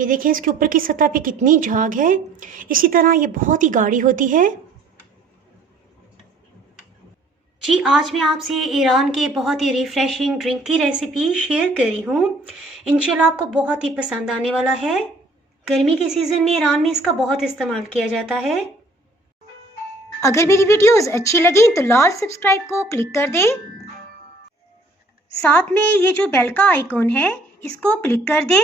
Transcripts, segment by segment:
ये देखें इसके ऊपर की सतह पे कितनी झाग है। इसी तरह ये बहुत ही गाढ़ी होती है। जी आज मैं आपसे ईरान के बहुत ही रिफ़्रेशिंग ड्रिंक की रेसिपी शेयर कर रही हूँ। इंशाल्लाह आपको बहुत ही पसंद आने वाला है। गर्मी के सीज़न में ईरान में इसका बहुत इस्तेमाल किया जाता है। अगर मेरी वीडियोस अच्छी लगी तो लाल सब्सक्राइब को क्लिक कर दें। साथ में ये जो बेल का आइकॉन है इसको क्लिक कर दें।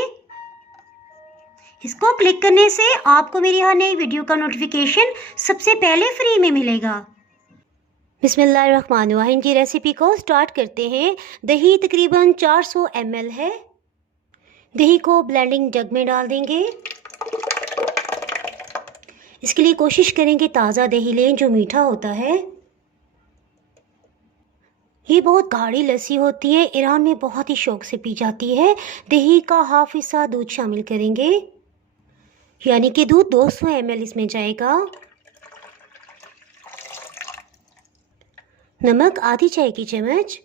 इसको क्लिक करने से आपको मेरी हर नई वीडियो का नोटिफिकेशन सबसे पहले फ्री में मिलेगा। बिस्मिल्लाहिर्रहमानिर्रहीम की रेसिपी को स्टार्ट करते हैं। दही तकरीबन 400 ml है। दही को ब्लेंडिंग जग में डाल देंगे। इसके लिए कोशिश करेंगे ताज़ा दही लें जो मीठा होता है। ये बहुत गाढ़ी लस्सी होती है, ईरान में बहुत ही शौक से पी जाती है। दही का हाफ हिस्सा दूध शामिल करेंगे, यानी कि दूध 200 ml इसमें जाएगा। नमक आधी चाय की चम्मच।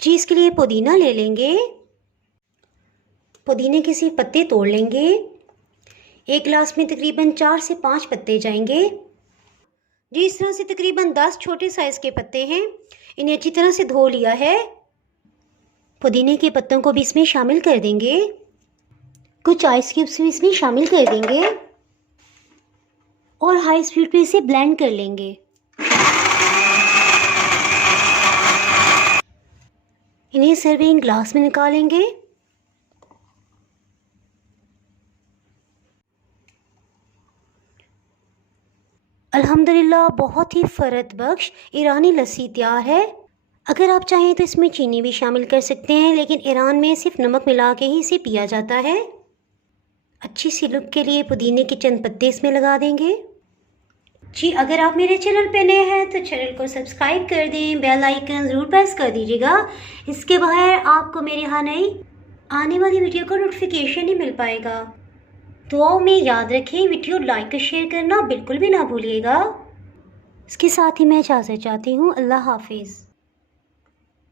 जी इसके लिए पुदीना ले लेंगे। पुदीने के सिर्फ पत्ते तोड़ लेंगे। एक गिलास में तकरीबन 4 से 5 पत्ते जाएंगे। जी इस तरह से तकरीबन 10 छोटे साइज़ के पत्ते हैं। इन्हें अच्छी तरह से धो लिया है। पुदीने के पत्तों को भी इसमें शामिल कर देंगे। कुछ आइस क्यूब्स भी इसमें शामिल कर देंगे और हाई स्पीड पे इसे ब्लेंड कर लेंगे। इन्हें सर्विंग ग्लास में निकालेंगे। अल्हम्दुलिल्लाह बहुत ही फ़रत बख्श ईरानी लस्सी तैयार है। अगर आप चाहें तो इसमें चीनी भी शामिल कर सकते हैं, लेकिन ईरान में सिर्फ नमक मिला के ही इसे पिया जाता है। अच्छी सी लुक के लिए पुदीने के चंद पत्ते इसमें लगा देंगे। जी अगर आप मेरे चैनल पे नए हैं तो चैनल को सब्सक्राइब कर दें, बेल आइकन ज़रूर प्रेस कर दीजिएगा। इसके बगैर आपको मेरी हर नई आने वाली वीडियो का नोटिफिकेशन ही मिल पाएगा। दुआओं में याद रखें, वीडियो लाइक और शेयर करना बिल्कुल भी ना भूलिएगा। इसके साथ ही मैं इजाज़त चाहती हूँ। अल्लाह हाफिज़।